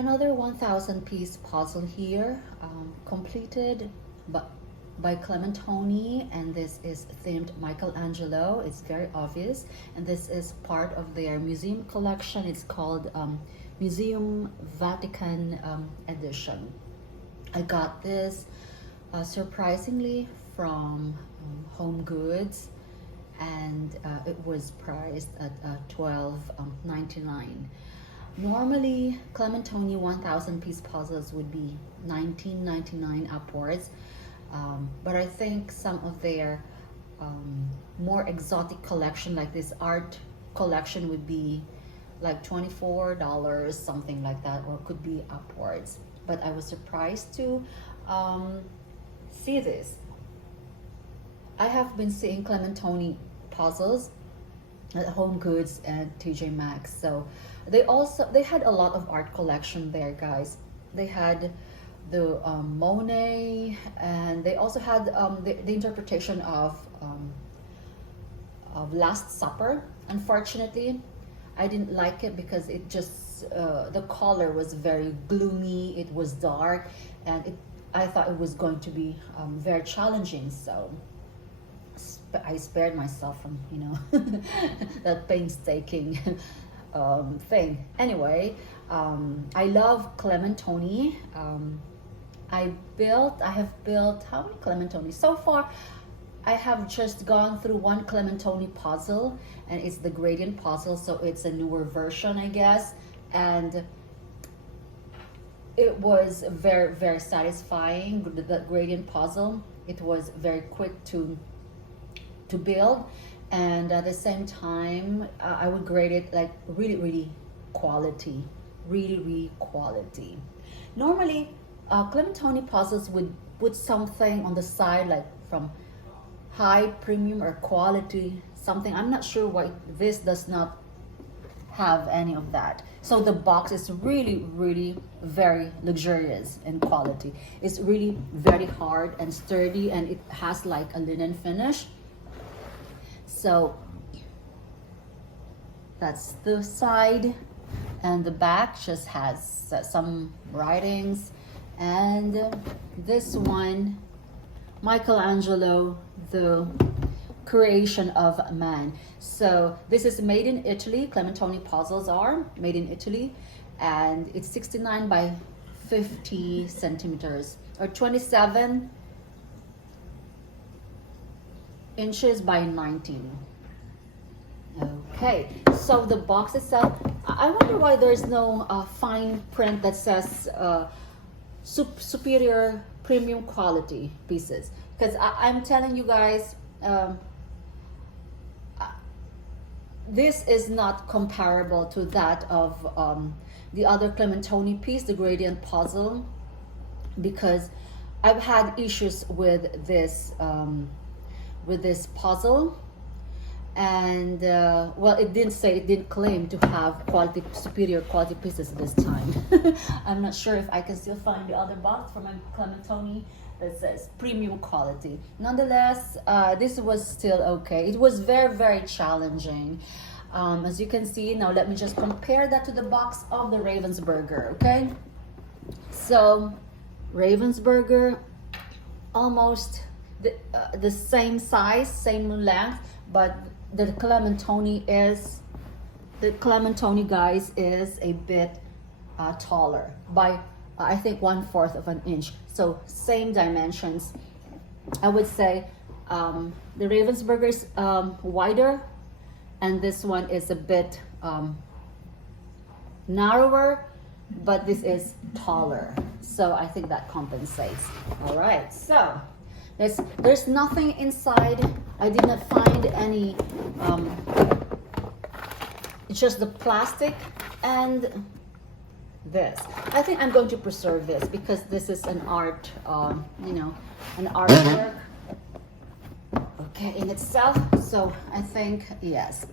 Another 1000 piece puzzle here, completed by Clementoni, and this is themed Michelangelo. It's very obvious, and this is part of their museum collection. It's called Museum Vatican edition. I got this surprisingly from Home Goods, and it was priced at $12.99. Normally, Clementoni 1000 piece puzzles would be $19.99 upwards, but I think some of their more exotic collection, like this art collection, would be like $24, something like that, or could be upwards. But I was surprised to see this. I have been seeing Clementoni puzzles at Home Goods and TJ Maxx. So they had a lot of art collection there, guys. They had the Monet, and they also had the interpretation of Last Supper. Unfortunately, I didn't like it because it just the color was very gloomy. It was dark, and I thought it was going to be very challenging. So I spared myself from, you know, that painstaking thing. Anyway, I love Clementoni. I have built how many Clementoni so far? I have just gone through one Clementoni puzzle, and it's the gradient puzzle, so it's a newer version, I guess, and it was very, very satisfying. The gradient puzzle, it was very quick to build, and at the same time I would grade it like really quality, really quality. Normally Clementoni puzzles would put something on the side, like from high premium or quality something. I'm not sure why this does not have any of that. So the box is really very luxurious in quality. It's really very hard and sturdy, and it has like a linen finish. So that's the side, and the back just has some writings. And this one, Michelangelo, the creation of man. So this is made in Italy. Clementoni puzzles are made in Italy, and it's 69 by 50 centimeters, or 27 inches by 19. Okay, so the box itself, I wonder why there's no fine print that says superior premium quality pieces, because I'm telling you guys, this is not comparable to that of the other Clementoni piece, the gradient puzzle, because I've had issues with this puzzle, and well, it didn't claim to have superior quality pieces this time. I'm not sure if I can still find the other box for my Clementoni that says premium quality. Nonetheless, this was still okay. It was very challenging, as you can see. Now let me just compare that to the box of the Ravensburger. Okay, so Ravensburger, almost the same size, same length, but the Clementoni, guys, is a bit taller by I think 1/4 of an inch. So same dimensions. I would say the Ravensburger is wider, and this one is a bit narrower, but this is taller. So I think that compensates. All right, so there's nothing inside. I did not find any, it's just the plastic and this. I think I'm going to preserve this because this is an art, you know, an artwork, okay, in itself. So I think, yes.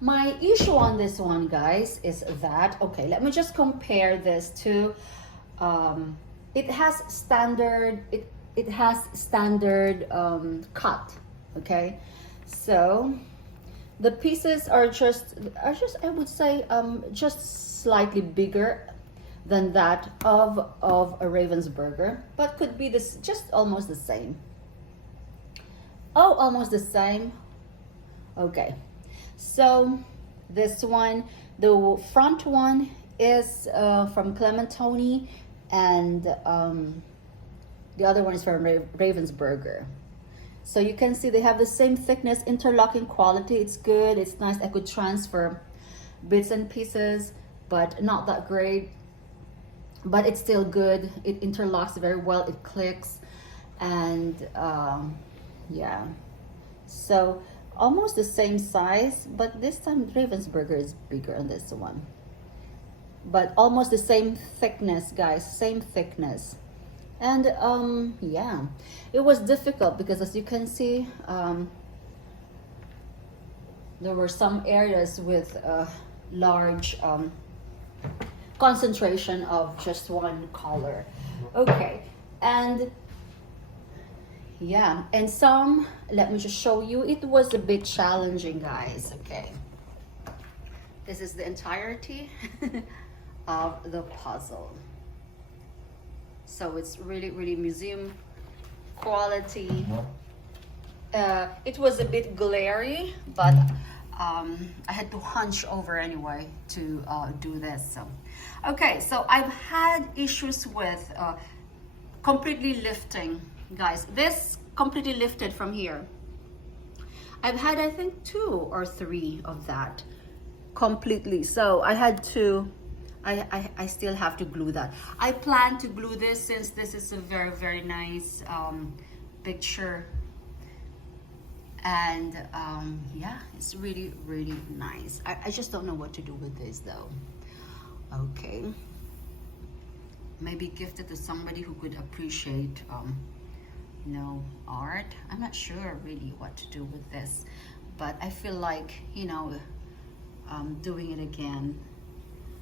My issue on this one, guys, is that, okay, let me just compare this to, it has standard, it has standard cut, okay? So The pieces are just I would say just slightly bigger than that of a Ravensburger, but could be this just almost the same. Oh, almost the same. Okay, so this one, the front one is from Clementoni, and the other one is from Ravensburger. So you can see they have the same thickness, interlocking quality. It's good, it's nice. I could transfer bits and pieces, but not that great. But it's still good. It interlocks very well, it clicks, and yeah. So almost the same size, but this time Ravensburger is bigger on this one. But almost the same thickness, guys, same thickness. And yeah, it was difficult because, as you can see, there were some areas with large concentration of just one color. Okay, and yeah, and some, let me just show you, it was a bit challenging, guys. Okay, this is the entirety of the puzzle. So it's really, really museum quality. It was a bit glary, but I had to hunch over anyway to do this. So, okay, so I've had issues with completely lifting, guys. This completely lifted from here. I've had, I think, 2 or 3 of that completely. So I had to, I still have to glue that. I plan to glue this since this is a very, very nice picture. And yeah, it's really, really nice. I just don't know what to do with this though. Okay, maybe gift it to somebody who could appreciate you know, art. I'm not sure really what to do with this, but I feel like, you know, doing it again.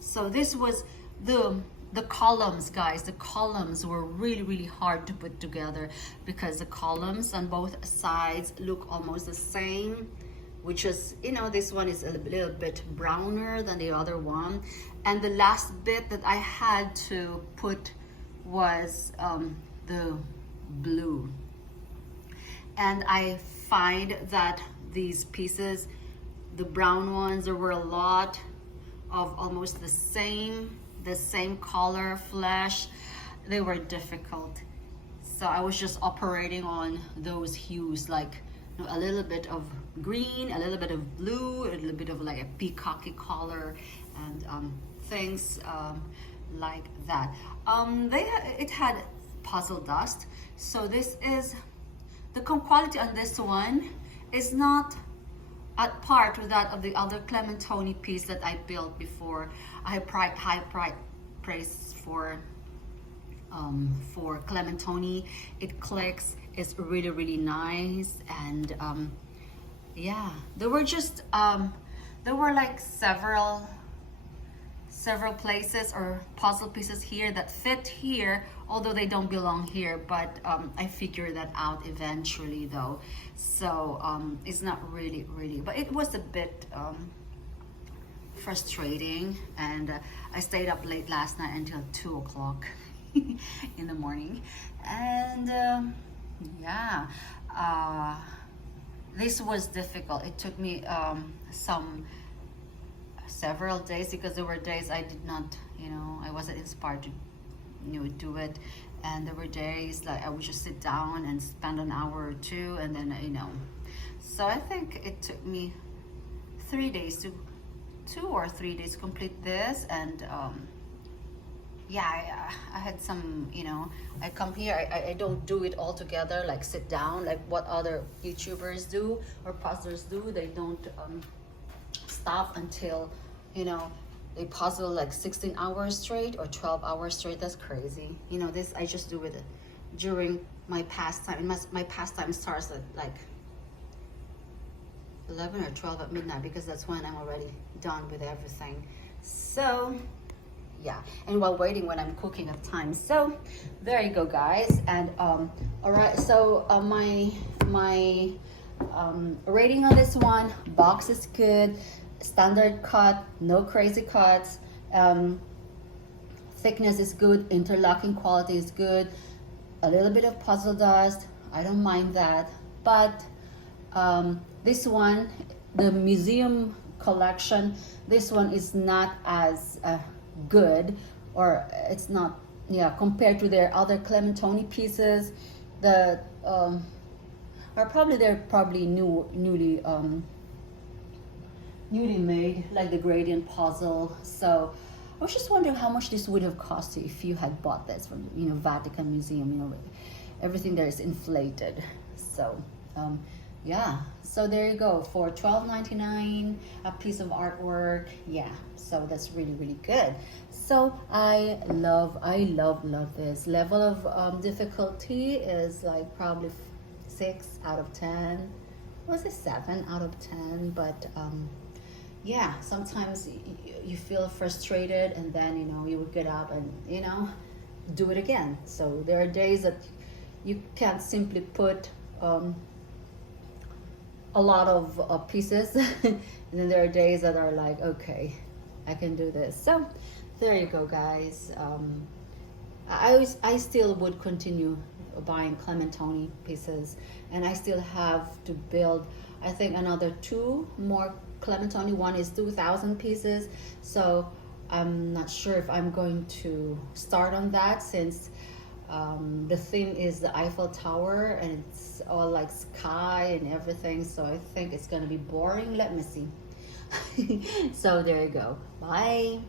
So this was the columns, guys. The columns were really, really hard to put together because the columns on both sides look almost the same, which is, you know, this one is a little bit browner than the other one. And the last bit that I had to put was the blue. And I find that these pieces, the brown ones, there were a lot of almost the same color flesh. They were difficult, so I was just operating on those hues, like, you know, a little bit of green, a little bit of blue, a little bit of like a peacocky color, and things like that. It had puzzle dust, so this is the quality on this one is not at part with that of the other Clementoni piece that I built before. I have high praise for Clementoni. It clicks, it's really, really nice. And yeah, there were just there were like several places or puzzle pieces here that fit here, although they don't belong here, but I figured that out eventually though. So it's not really, but it was a bit frustrating, and I stayed up late last night until 2 o'clock in the morning. And yeah, this was difficult. It took me several days, because there were days I did not, you know, I wasn't inspired to, you know, do it. And there were days like I would just sit down and spend an hour or 2, and then, you know. So I think it took me 3 days to 2 or 3 days to complete this. And yeah, I had some, you know, I come here, I don't do it all together, like sit down like what other YouTubers do or puzzlers do. They don't stop until, you know, they puzzle like 16 hours straight or 12 hours straight. That's crazy. You know, this I just do it during my pastime. My pastime starts at like 11 or 12 at midnight, because that's when I'm already done with everything. So yeah, and while waiting when I'm cooking at times. So there you go, guys. And all right, so my Rating on this one: box is good, standard cut, no crazy cuts. Thickness is good, interlocking quality is good. A little bit of puzzle dust, I don't mind that. But this one, the museum collection, this one is not as good, or it's not, yeah, compared to their other Clementoni pieces. The or probably they're probably newly made, like the gradient puzzle. So I was just wondering how much this would have cost you if you had bought this from, Vatican Museum. Everything there is inflated. So yeah, so there you go, for $12.99 a piece of artwork. Yeah, so that's really, really good. So I love this level of difficulty. Is like probably 6 out of 10. Was it 7 out of 10? But yeah, sometimes you feel frustrated, and then you would get up and do it again. So there are days that you can't simply put a lot of pieces and then there are days that are like, okay, I can do this. So there you go, guys. I still would continue buying Clementoni pieces, and I still have to build, I think, another 2 more Clementoni. One is 2,000 pieces, so I'm not sure if I'm going to start on that, since the theme is the Eiffel Tower and it's all like sky and everything, so I think it's gonna be boring. Let me see. So there you go. Bye.